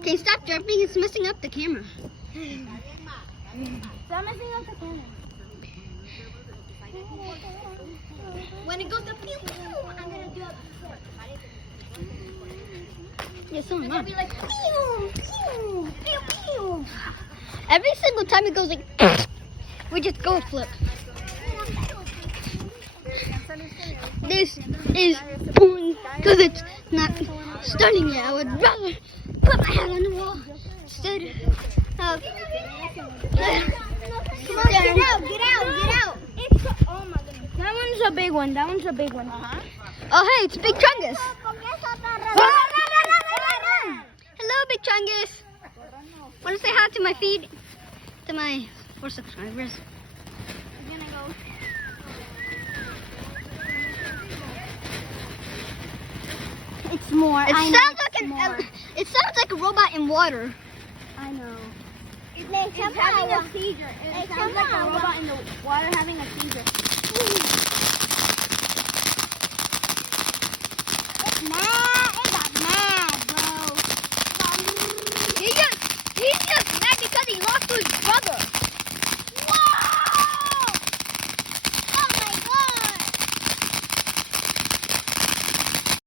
Okay, stop jumping. It's messing up the camera. Stop messing up the camera. When it goes to pew pew, I'm gonna do it before. Yeah, so am I. Be like pew pew pew pew. Every single time it goes like, we just go flip. This is boring because it's not starting yet. I would rather put my head on the wall instead of. Come on, get out, get out, get out. It's oh my goodness. That one's a big one. That one's a big one. Oh, hey, it's Big Chungus. Hello, Big Chungus. Want to say hi to my feed? To my 4 subscribers. I'm gonna go. It's more. It sounds like a robot in water. I know. It's having a seizure. It sounds like a robot in the water having